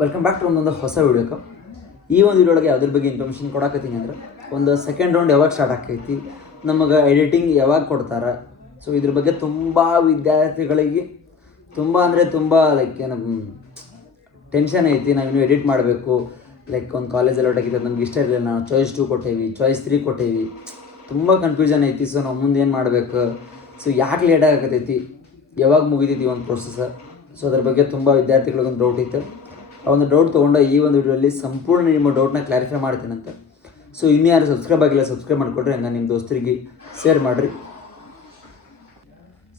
Welcome back to ಒಂದೊಂದು ಹೊಸ ವೀಡಿಯೋಕ್ಕೆ. ಈ ಒಂದು ವಿಡಿಯೋ ಒಳಗೆ ಯಾವುದ್ರ ಬಗ್ಗೆ ಇನ್ಫಾರ್ಮೇಷನ್ ಕೊಡಾಕತ್ತೀನಿ ಅಂದ್ರೆ, ಒಂದು ಸೆಕೆಂಡ್ ರೌಂಡ್ ಯಾವಾಗ ಸ್ಟಾರ್ಟ್ ಆಕೈತಿ, ನಮಗೆ ಎಡಿಟಿಂಗ್ ಯಾವಾಗ ಕೊಡ್ತಾರೆ. ಸೊ ಇದ್ರ ಬಗ್ಗೆ ತುಂಬ ವಿದ್ಯಾರ್ಥಿಗಳಿಗೆ ತುಂಬ ಅಂದರೆ ತುಂಬ ಏನು ಟೆನ್ಷನ್ ಐತಿ. ನಾವಿನ್ನು ಎಡಿಟ್ ಮಾಡಬೇಕು, ಒಂದು ಕಾಲೇಜಲ್ಲಿ ಹೊರಟಾಗಿದ್ದು ನಮ್ಗೆ ಇಷ್ಟ ಇರಲಿಲ್ಲ, ನಾವು ಚಾಯ್ಸ್ 2 ಕೊಟ್ಟೇವಿ, ಚಾಯ್ಸ್ 3 ಕೊಟ್ಟೇವಿ, ತುಂಬ ಕನ್ಫ್ಯೂಷನ್ ಐತಿ. ಸೊ ನಾವು ಮುಂದೆ ಏನು ಮಾಡಬೇಕು, ಸೊ ಯಾಕೆ ಲೇಟ್ ಆಗಕತ್ತೈತಿ, ಯಾವಾಗ ಮುಗಿತೈತಿ ಒಂದು ಪ್ರೊಸೆಸ್. ಸೊ ಅದ್ರ ಬಗ್ಗೆ ತುಂಬ ವಿದ್ಯಾರ್ಥಿಗಳಿಗೊಂದು ಡೌಟ್ ಇತ್ತು. ಆ ಒಂದು ಡೌಟ್ ತೊಗೊಂಡು ಈ ಒಂದು ವಿಡಿಯೋಲ್ಲಿ ಸಂಪೂರ್ಣ ನಿಮ್ಮ ಡೌಟ್ನ ಕ್ಲಾರಿಫೈ ಮಾಡ್ತೀನಂತ. ಸೊ ಇನ್ನೂ ಯಾರು ಸಬ್ಸ್ಕ್ರೈಬ್ ಆಗಿಲ್ಲ, ಸಬ್ಸ್ಕ್ರೈಬ್ ಮಾಡಿಕೊಡ್ರಿ, ಹಂಗೆ ನಿಮ್ಮ ದೋಸ್ತರಿಗೆ ಶೇರ್ ಮಾಡಿರಿ.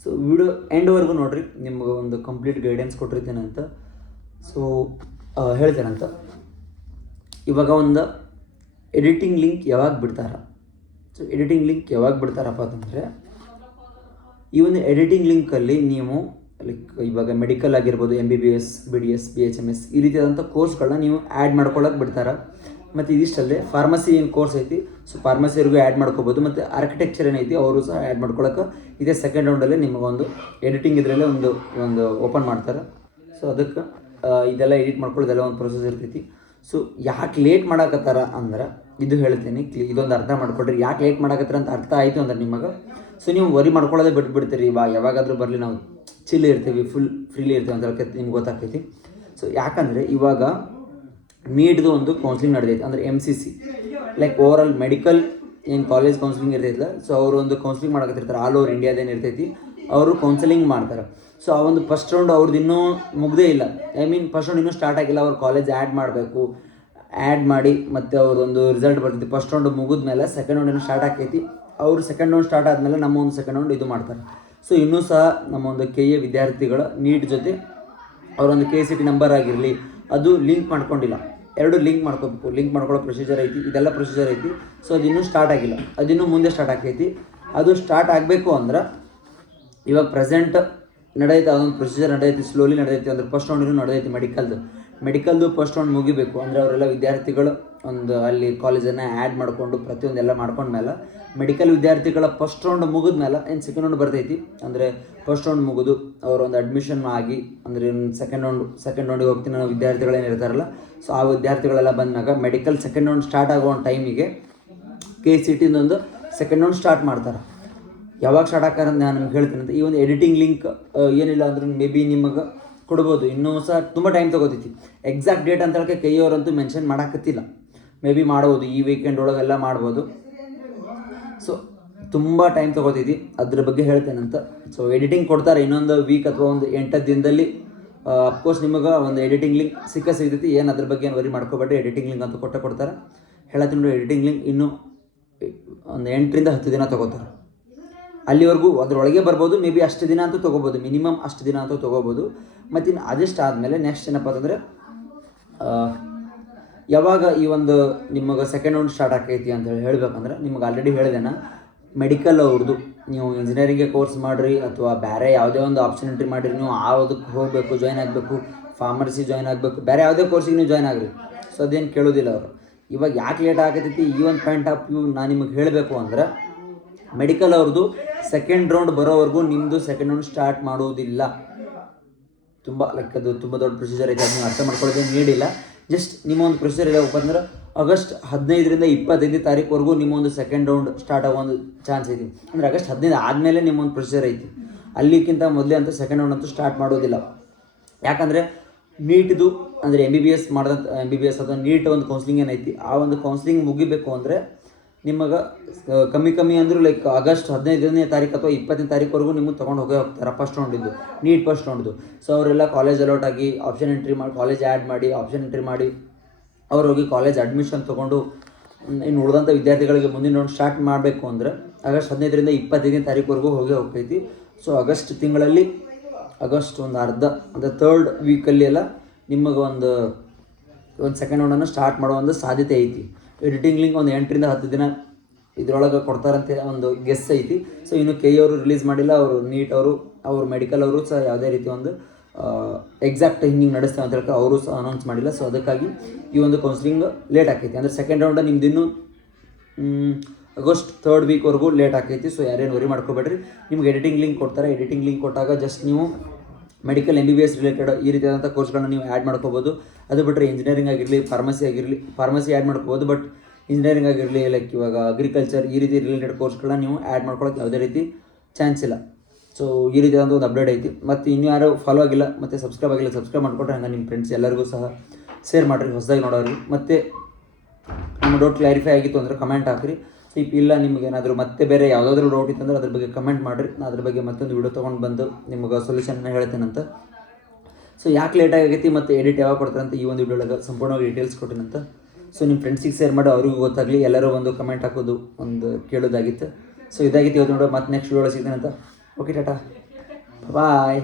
ಸೊ ವಿಡಿಯೋ ಎಂಡ್ವರೆಗೂ ನೋಡಿರಿ, ನಿಮ್ಗೆ ಒಂದು ಕಂಪ್ಲೀಟ್ ಗೈಡೆನ್ಸ್ ಕೊಟ್ಟಿರ್ತೀನಂತ. ಸೊ ಹೇಳ್ತೇನಂತ. ಇವಾಗ ಒಂದು ಎಡಿಟಿಂಗ್ ಲಿಂಕ್ ಯಾವಾಗ ಬಿಡ್ತಾರೆ. ಸೊ ಎಡಿಟಿಂಗ್ ಲಿಂಕ್ ಯಾವಾಗ ಬಿಡ್ತಾರಪ್ಪ ಅಂತಂದರೆ, ಈ ಒಂದು ಎಡಿಟಿಂಗ್ ಲಿಂಕಲ್ಲಿ ನೀವು ಇವಾಗ ಮೆಡಿಕಲ್ ಆಗಿರ್ಬೋದು, MBBS, BDS, BHMS ಈ ರೀತಿಯಾದಂಥ ಕೋರ್ಸ್ಗಳನ್ನ ನೀವು ಆ್ಯಡ್ ಮಾಡ್ಕೊಳ್ಳೋಕೆ ಬಿಡ್ತಾರೆ. ಮತ್ತು ಇದಿಷ್ಟಲ್ಲೇ ಫಾರ್ಮಸಿ ಏನು ಕೋರ್ಸ್ ಐತಿ, ಸೊ ಫಾರ್ಮಸಿಯವ್ರಿಗೂ ಆ್ಯಡ್ ಮಾಡ್ಕೋಬೋದು. ಮತ್ತು ಆರ್ಕಿಟೆಕ್ಚರ್ ಏನೈತಿ ಅವರು ಸಹ ಆ್ಯಡ್ ಮಾಡ್ಕೊಳ್ಳೋಕೆ ಇದೇ ಸೆಕೆಂಡ್ ರೌಂಡಲ್ಲೇ ನಿಮಗೊಂದು ಎಡಿಟಿಂಗ್ ಇದರಲ್ಲೇ ಒಂದು ಓಪನ್ ಮಾಡ್ತಾರೆ. ಸೊ ಅದಕ್ಕೆ ಇದೆಲ್ಲ ಎಡಿಟ್ ಮಾಡ್ಕೊಳ್ಳೋದೆಲ್ಲ ಒಂದು ಪ್ರೊಸೆಸ್ ಇರ್ತೈತಿ. ಸೊ ಯಾಕೆ ಲೇಟ್ ಮಾಡಾಕತ್ತಾರ ಅಂದ್ರೆ ಇದು ಹೇಳ್ತೀನಿ, ಇದೊಂದು ಅರ್ಥ ಮಾಡ್ಕೊಡ್ರಿ. ಯಾಕೆ ಲೇಟ್ ಮಾಡಾಕತ್ತಾರ ಅಂತ ಅರ್ಥ ಆಯಿತು ಅಂದ್ರೆ ನಿಮಗೆ, ಸೊ ನೀವು ವರಿ ಮಾಡ್ಕೊಳ್ಳೋದೇ ಬಿಟ್ಬಿಡ್ತೀರಿ. ಯಾವಾಗಾದರೂ ಬರಲಿ, ನಾವು ಚಿಲ್ ಇರ್ತೀವಿ, ಫುಲ್ ಫ್ರೀಲಿ ಇರ್ತೀವಿ ಅಂತ ಹೇಳಕ್ಕೆ ನಿಮ್ಗೆ ಗೊತ್ತಾಗ್ತೈತಿ. ಸೊ ಯಾಕಂದರೆ ಇವಾಗ ನೀಟ್ದು ಒಂದು ಕೌನ್ಸಿಲಿಂಗ್ ನಡೆದೈತೆ, ಅಂದರೆ MCC ಓವರ್ ಆಲ್ ಮೆಡಿಕಲ್ ಏನು ಕಾಲೇಜ್ ಕೌನ್ಸಿಲಿಂಗ್ ಇರ್ತೈತಿಲ್ಲ. ಸೊ ಅವರು ಒಂದು ಕೌನ್ಸಿಲಿಂಗ್ ಮಾಡಕತ್ತಿರ್ತಾರೆ, ಆಲ್ ಓವರ್ ಇಂಡಿಯಾದೇನು ಇರ್ತೈತಿ, ಅವರು ಕೌನ್ಸಿಲಿಂಗ್ ಮಾಡ್ತಾರೆ. ಸೊ ಆ ಒಂದು ಫಸ್ಟ್ ರೌಂಡ್ ಅವ್ರದ್ದು ಇನ್ನೂ ಮುಗ್ದೇ ಇಲ್ಲ, ಫಸ್ಟ್ ರೌಂಡ್ ಇನ್ನೂ ಸ್ಟಾರ್ಟ್ ಆಗಿಲ್ಲ. ಅವ್ರು ಕಾಲೇಜ್ ಆ್ಯಡ್ ಮಾಡಬೇಕು, ಆ್ಯಡ್ ಮಾಡಿ ಮತ್ತು ಅವ್ರದ್ದೊಂದು ರಿಸಲ್ಟ್ ಬರ್ತೈತಿ. ಫಸ್ಟ್ ರೌಂಡ್ ಮುಗಿದ ಮೇಲೆ ಸೆಕೆಂಡ್ ರೌಂಡ್ ಇನ್ನೂ ಸ್ಟಾರ್ಟ್ ಆಕೈತಿ. ಅವರು ಸೆಕೆಂಡ್ ರೌಂಡ್ ಸ್ಟಾರ್ಟ್ ಆದಮೇಲೆ ನಮ್ಮ ಒಂದು ಸೆಕೆಂಡ್ ರೌಂಡ್ ಇದು ಮಾಡ್ತಾರೆ. ಸೊ ಇನ್ನೂ ಸಹ ನಮ್ಮ ಒಂದು KA ವಿದ್ಯಾರ್ಥಿಗಳ ನೀಟ್ ಜೊತೆ ಅವರೊಂದು KCT ನಂಬರ್ ಆಗಿರಲಿ ಅದು ಲಿಂಕ್ ಮಾಡ್ಕೊಂಡಿಲ್ಲ. ಎರಡು ಲಿಂಕ್ ಮಾಡ್ಕೋಬೇಕು. ಲಿಂಕ್ ಮಾಡ್ಕೊಳ್ಳೋ ಪ್ರೊಸೀಜರ್ ಐತಿ, ಇದೆಲ್ಲ ಪ್ರೊಸೀಜರ್ ಐತಿ. ಸೊ ಅದಿನ್ನೂ ಸ್ಟಾರ್ಟ್ ಆಗಿಲ್ಲ, ಅದಿನ್ನೂ ಮುಂದೆ ಸ್ಟಾರ್ಟ್ ಆಕೈತಿ. ಅದು ಸ್ಟಾರ್ಟ್ ಆಗಬೇಕು ಅಂದ್ರೆ ಇವಾಗ ಪ್ರೆಸೆಂಟ್ ನಡೆಯುತ್ತೆ, ಅದೊಂದು ಪ್ರೊಸೀಜರ್ ನಡೆಯುತ್ತೆ, ಸ್ಲೋಲಿ ನಡೆಯುತ್ತೆ. ಅಂದ್ರೆ ಫಸ್ಟ್ ರೌಂಡ್ ಇನ್ನೂ ನಡೆಯುತ್ತೆ ಮೆಡಿಕಲ್ದು ಫಸ್ಟ್ ರೌಂಡ್ ಮುಗಿಬೇಕು. ಅಂದರೆ ಅವರೆಲ್ಲ ವಿದ್ಯಾರ್ಥಿಗಳು ಒಂದು ಅಲ್ಲಿ ಕಾಲೇಜನ್ನು ಆ್ಯಡ್ ಮಾಡಿಕೊಂಡು ಪ್ರತಿಯೊಂದೆಲ್ಲ ಮಾಡ್ಕೊಂಡ್ಮೇಲೆ ಮೆಡಿಕಲ್ ವಿದ್ಯಾರ್ಥಿಗಳ ಫಸ್ಟ್ ರೌಂಡ್ ಮುಗಿದ ಮೇಲೆ ಏನು ಸೆಕೆಂಡ್ ರೌಂಡ್ ಬರ್ತೈತಿ. ಅಂದರೆ ಫಸ್ಟ್ ರೌಂಡ್ ಮುಗಿದು ಅವರೊಂದು ಅಡ್ಮಿಷನ್ ಆಗಿ, ಅಂದರೆ ಸೆಕೆಂಡ್ ರೌಂಡಿಗೆ ಹೋಗ್ತೀನಿ ನಾವು ವಿದ್ಯಾರ್ಥಿಗಳೇನು ಇರ್ತಾರಲ್ಲ, ಸೊ ಆ ವಿದ್ಯಾರ್ಥಿಗಳೆಲ್ಲ ಬಂದಾಗ ಮೆಡಿಕಲ್ ಸೆಕೆಂಡ್ ರೌಂಡ್ ಸ್ಟಾರ್ಟ್ ಆಗೋ ಒಂದು ಟೈಮಿಗೆ KCTದೊಂದು ಸೆಕೆಂಡ್ ರೌಂಡ್ ಸ್ಟಾರ್ಟ್ ಮಾಡ್ತಾರೆ. ಯಾವಾಗ ಸ್ಟಾರ್ಟ್ ಆಕಾರ ನಾನು ನಿಮ್ಗೆ ಹೇಳ್ತೀನಿ ಅಂತ. ಈ ಒಂದು ಎಡಿಟಿಂಗ್ ಲಿಂಕ್ ಏನಿಲ್ಲ ಅಂದ್ರೆ ಮೇ ಬಿ ನಿಮಗೆ ಕೊಡ್ಬೋದು, ಇನ್ನೂ ಸಹ ತುಂಬ ಟೈಮ್ ತೊಗೋತೈತಿ. ಎಕ್ಸಾಕ್ಟ್ ಡೇಟ್ ಅಂತ ಹೇಳಕ್ಕೆ KE ಅವರಂತೂ ಮೆನ್ಷನ್ ಮಾಡೋಕತ್ತಿಲ್ಲ. ಮೇ ಬಿ ಮಾಡ್ಬೋದು, ಈ ವೀಕೆಂಡ್ ಒಳಗೆಲ್ಲ ಮಾಡ್ಬೋದು. ಸೊ ತುಂಬ ಟೈಮ್ ತೊಗೋತೈತಿ, ಅದ್ರ ಬಗ್ಗೆ ಹೇಳ್ತೇನಂತ. ಸೊ ಎಡಿಟಿಂಗ್ ಕೊಡ್ತಾರೆ ಇನ್ನೊಂದು ವೀಕ್ ಅಥವಾ ಒಂದು 8 ದಿನದಲ್ಲಿ. ಅಫ್ಕೋರ್ಸ್ ನಿಮಗೆ ಒಂದು ಎಡಿಟಿಂಗ್ ಲಿಂಕ್ ಸಿಗ್ತೈತಿ. ಏನು ಅದ್ರ ಬಗ್ಗೆ ಏನು ವರಿ ಮಾಡ್ಕೋಬೇಡ್ರಿ, ಎಡಿಟಿಂಗ್ ಲಿಂಕ್ ಅಂತೂ ಕೊಡ್ತಾರೆ. ಹೇಳತ್ತೀನಿ ನೋಡಿ, ಎಡಿಟಿಂಗ್ ಲಿಂಕ್ ಇನ್ನೂ ಒಂದು 8 ರಿಂದ 10 ದಿನ ತೊಗೋತಾರೆ. ಅಲ್ಲಿವರೆಗೂ ಅದರೊಳಗೆ ಬರ್ಬೋದು, ಮೇ ಬಿ ಅಷ್ಟು ದಿನ ಅಂತೂ ತೊಗೋಬೋದು, ಮಿನಿಮಮ್ ಅಷ್ಟು ದಿನ ಅಂತೂ ತೊಗೋಬೋದು. ಮತ್ತು ಇನ್ನು ಅದಿಷ್ಟು ಆದಮೇಲೆ ನೆಕ್ಸ್ಟ್ ಏನಪ್ಪ ಅಂತಂದರೆ, ಯಾವಾಗ ಈ ಒಂದು ನಿಮಗೆ ಸೆಕೆಂಡ್ ರೌಂಡ್ ಸ್ಟಾರ್ಟ್ ಆಕೈತಿ ಅಂತ ಹೇಳ್ಬೇಕಂದ್ರೆ, ನಿಮಗೆ ಆಲ್ರೆಡಿ ಹೇಳಿದೆನ, ಮೆಡಿಕಲ್ ಅವ್ರದ್ದು ನೀವು ಇಂಜಿನಿಯರಿಂಗ್ಗೆ ಕೋರ್ಸ್ ಮಾಡಿರಿ ಅಥವಾ ಬೇರೆ ಯಾವುದೇ ಒಂದು ಆಪ್ಷನ್ ಎಂಟ್ರಿ ಮಾಡಿರಿ, ನೀವು ಅದಕ್ಕೆ ಹೋಗಬೇಕು, ಜಾಯ್ನ್ ಆಗಬೇಕು, ಫಾರ್ಮಸಿ ಜಾಯ್ನ್ ಆಗಬೇಕು, ಬೇರೆ ಯಾವುದೇ ಕೋರ್ಸಿಗೆ ನೀವು ಜಾಯ್ನ್ ಆಗಿರಿ. ಸೊ ಅದೇನು ಕೇಳೋದಿಲ್ಲ ಅವರು. ಇವಾಗ ಯಾಕೆ ಲೇಟ್ ಆಗತೈತಿ, ಈ ಒಂದು ಪಾಯಿಂಟ್ ಆಫ್ ವ್ಯೂ ನಾನು ನಿಮಗೆ ಹೇಳಬೇಕು ಅಂದ್ರೆ, ಮೆಡಿಕಲ್ ಅವ್ರದ್ದು ಸೆಕೆಂಡ್ ರೌಂಡ್ ಬರೋವರೆಗೂ ನಿಮ್ಮದು ಸೆಕೆಂಡ್ ರೌಂಡ್ ಸ್ಟಾರ್ಟ್ ಮಾಡೋದಿಲ್ಲ. ತುಂಬ ಅದು ತುಂಬ ದೊಡ್ಡ ಪ್ರೊಸೀಜರ್ ಐತೆ, ಅದು ನೀವು ಅರ್ಥ ಮಾಡ್ಕೊಳ್ಳೋದೇ ನೀಡಿಲ್ಲ. ಜಸ್ಟ್ ನಿಮ್ಮ ಒಂದು ಪ್ರೊಸೀಜರ್ ಇಲ್ಲಪ್ಪ ಅಂದ್ರೆ ಆಗಸ್ಟ್ 15 ರಿಂದ 25 ತಾರೀಕುವರೆಗೂ ನಿಮ್ಮ ಒಂದು ಸೆಕೆಂಡ್ ರೌಂಡ್ ಸ್ಟಾರ್ಟ್ ಆಗೋ ಒಂದು ಚಾನ್ಸ್ ಐತಿ. ಅಂದರೆ ಆಗಸ್ಟ್ 15 ಆದಮೇಲೆ ನಿಮ್ಮ ಒಂದು ಪ್ರೊಸೀಜರ್ ಐತಿ. ಅಲ್ಲಿಗಿಂತ ಮೊದಲೇ ಅಂತೂ ಸೆಕೆಂಡ್ ರೌಂಡ್ ಅಂತೂ ಸ್ಟಾರ್ಟ್ ಮಾಡೋದಿಲ್ಲ. ಯಾಕಂದರೆ ನೀಟ್ದು ಅಂದರೆ MBBS ಅಥವಾ ನೀಟ್ ಒಂದು ಕೌನ್ಸಿಲಿಂಗ್ ಏನೈತಿ, ಆ ಒಂದು ಕೌನ್ಸಿಲಿಂಗ್ ಮುಗಿಬೇಕು ಅಂದರೆ ನಿಮಗೆ ಕಮ್ಮಿ ಅಂದರೂ ಆಗಸ್ಟ್ 15ನೇ ತಾರೀಕು ಅಥವಾ 20ನೇ ತಾರೀಕುವರೆಗೂ ನಿಮಗೆ ತೊಗೊಂಡು ಹೋಗ್ತಾರೆ ಫಸ್ಟ್ ರೌಂಡಿದ್ದು, ನೀಟ್ ಫಸ್ಟ್ ರೌಂಡ್ದು. ಸೊ ಅವರೆಲ್ಲ ಕಾಲೇಜ್ ಅಲೌಟ್ ಆಗಿ ಆಪ್ಷನ್ ಎಂಟ್ರಿ ಮಾಡಿ, ಕಾಲೇಜ್ ಆ್ಯಡ್ ಮಾಡಿ, ಆಪ್ಷನ್ ಎಂಟ್ರಿ ಮಾಡಿ ಅವ್ರು ಹೋಗಿ ಕಾಲೇಜ್ ಅಡ್ಮಿಷನ್ ತೊಗೊಂಡು ಇನ್ನು ಉಳಿದಂಥ ವಿದ್ಯಾರ್ಥಿಗಳಿಗೆ ಮುಂದಿನ ರೌಂಡ್ ಸ್ಟಾರ್ಟ್ ಮಾಡಬೇಕು ಅಂದರೆ ಆಗಸ್ಟ್ 15 ರಿಂದ 25ನೇ ತಾರೀಕುವರೆಗೂ ಹೋಗ್ತೈತಿ. ಸೊ ಆಗಸ್ಟ್ ತಿಂಗಳಲ್ಲಿ ಆಗಸ್ಟ್ ಒಂದು ಅರ್ಧ ಅಂದರೆ 3rd ವೀಕಲ್ಲಿ ಎಲ್ಲ ನಿಮಗೆ ಒಂದು ಸೆಕೆಂಡ್ ರೌಂಡನ್ನು ಸ್ಟಾರ್ಟ್ ಮಾಡೋ ಒಂದು ಸಾಧ್ಯತೆ ಐತಿ. ಎಡಿಟಿಂಗ್ ಲಿಂಕ್ ಒಂದು 8 ರಿಂದ 10 ದಿನ ಇದರೊಳಗೆ ಕೊಡ್ತಾರಂತೆ ಒಂದು ಗೆಸ್ ಐತಿ. ಸೊ ಇನ್ನು KE ಅವರು ರಿಲೀಸ್ ಮಾಡಿಲ್ಲ, ಅವರು ನೀಟ್ ಅವರು ಮೆಡಿಕಲ್ ಅವರು ಸಹ ಯಾವುದೇ ರೀತಿ ಒಂದು ಎಕ್ಸಾಕ್ಟ್ ಹಿಂಗೆ ನಡೆಸ್ತೇವೆ ಅಂತ ಹೇಳಕ್ಕೆ ಅವರು ಸಹ ಅನೌನ್ಸ್ ಮಾಡಿಲ್ಲ. ಸೊ ಅದಕ್ಕಾಗಿ ಈ ಒಂದು ಕೌನ್ಸಿಲಿಂಗ್ ಲೇಟ್ ಆಕೈತಿ. ಅಂದರೆ ಸೆಕೆಂಡ್ ರೌಂಡ್ ನಿಮ್ದು ಇನ್ನೂ ಆಗಸ್ಟ್ 3rd ವೀಕ್ವರೆಗೂ ಲೇಟ್ ಆಕೈತಿ. ಸೊ ಯಾರೇನು ವರಿ ಮಾಡ್ಕೋಬೇಡ್ರಿ. ನಿಮ್ಗೆ ಎಡಿಟಿಂಗ್ ಲಿಂಕ್ ಕೊಡ್ತಾರೆ. ಎಡಿಟಿಂಗ್ ಲಿಂಕ್ ಕೊಟ್ಟಾಗ ಜಸ್ಟ್ ನೀವು ಮೆಡಿಕಲ್ MBBS ರಿಲೇಟೆಡ್ ಈ ರೀತಿಯಾದಂಥ ಕೋರ್ಸ್ಗಳನ್ನ ನೀವು ಆ್ಯಡ್ ಮಾಡ್ಕೋಬೋದು. ಅದು ಬಿಟ್ಟರೆ ಇಂಜಿನಿಯರಿಂಗ್ ಆಗಿರಲಿ, ಫಾರ್ಮಸಿ ಆ್ಯಡ್ ಮಾಡ್ಕೋಬೋದು. ಬಟ್ ಇಂಜಿನಿಯರಿಂಗ್ ಆಗಿರಲಿ, ಲೈಕ್ ಇವಾಗ ಅಗ್ರಿಕಲ್ಚರ್ ಈ ರೀತಿ ರಿಲೇಟೆಡ್ ಕೋರ್ಸ್ಗಳನ್ನ ನೀವು ಆ್ಯಡ್ ಮಾಡ್ಕೊಳ್ಳೋಕೆ ಯಾವುದೇ ರೀತಿ ಚಾನ್ಸ್ ಇಲ್ಲ. ಸೊ ಈ ರೀತಿಯಾದಂಥ ಒಂದು ಅಪ್ಡೇಟ್ ಐತಿ. ಮತ್ತು ಇನ್ನೂ ಯಾರು ಫಾಲೋ ಆಗಿಲ್ಲ ಮತ್ತು ಸಬ್ಸ್ಕ್ರೈಬ್ ಮಾಡಿಕೊಟ್ರೆ ಹಂಗೆ ನಿಮ್ಮ ಫ್ರೆಂಡ್ಸ್ ಎಲ್ಲರಿಗೂ ಸಹ ಶೇರ್ ಮಾಡಿರಿ, ಹೊಸದಾಗಿ ನೋಡೋರಿಗೆ. ಮತ್ತು ನಿಮ್ಮ ಡೌಟ್ ಕ್ಲಾರಿಫೈ ಆಗಿತ್ತು ಅಂದರೆ ಕಮೆಂಟ್ ಹಾಕಿರಿ. ಇಲ್ಲ ನಿಮಗೆ ಏನಾದರೂ ಮತ್ತೆ ಬೇರೆ ಯಾವುದಾದ್ರೂ ಡೌಟ್ ಇತ್ತಂದ್ರೆ ಅದ್ರ ಬಗ್ಗೆ ಕಮೆಂಟ್ ಮಾಡಿರಿ. ನಾನು ಅದ್ರ ಬಗ್ಗೆ ಮತ್ತೊಂದು ವಿಡಿಯೋ ತೊಗೊಂಡು ಬಂದು ನಿಮಗೆ ಸೊಲ್ಯೂಷನ್ನ ಹೇಳ್ತೇನಂತ. ಸೊ ಯಾಕೆ ಲೇಟ್ ಆಗೈತಿ ಮತ್ತು ಎಡಿಟ್ ಯಾವಾಗ ಕೊಡ್ತಾರೆ ಅಂತ ಈ ಒಂದು ವಿಡಿಯೋದಾಗ ಸಂಪೂರ್ಣವಾಗಿ ಡೀಟೇಲ್ಸ್ ಕೊಟ್ಟಿನಂತ. ಸೊ ನಿಮ್ಮ ಫ್ರೆಂಡ್ಸಿಗೆ ಶೇರ್ ಮಾಡಿ ಅವ್ರಿಗೂ ಗೊತ್ತಾಗಲಿ, ಎಲ್ಲರೂ ಒಂದು ಕಮೆಂಟ್ ಹಾಕೋದು ಒಂದು ಕೇಳೋದಾಗಿತ್ತು. ಸೊ ಇದಾಗಿತ್ತು ಇವತ್ತು ನೋಡೋ. ಮತ್ತೆ ನೆಕ್ಸ್ಟ್ ವಿಡಿಯೋ ಸಿಗ್ತೇನಂತ. ಓಕೆ, ಟಾಟಾ, ಬಾಯ್.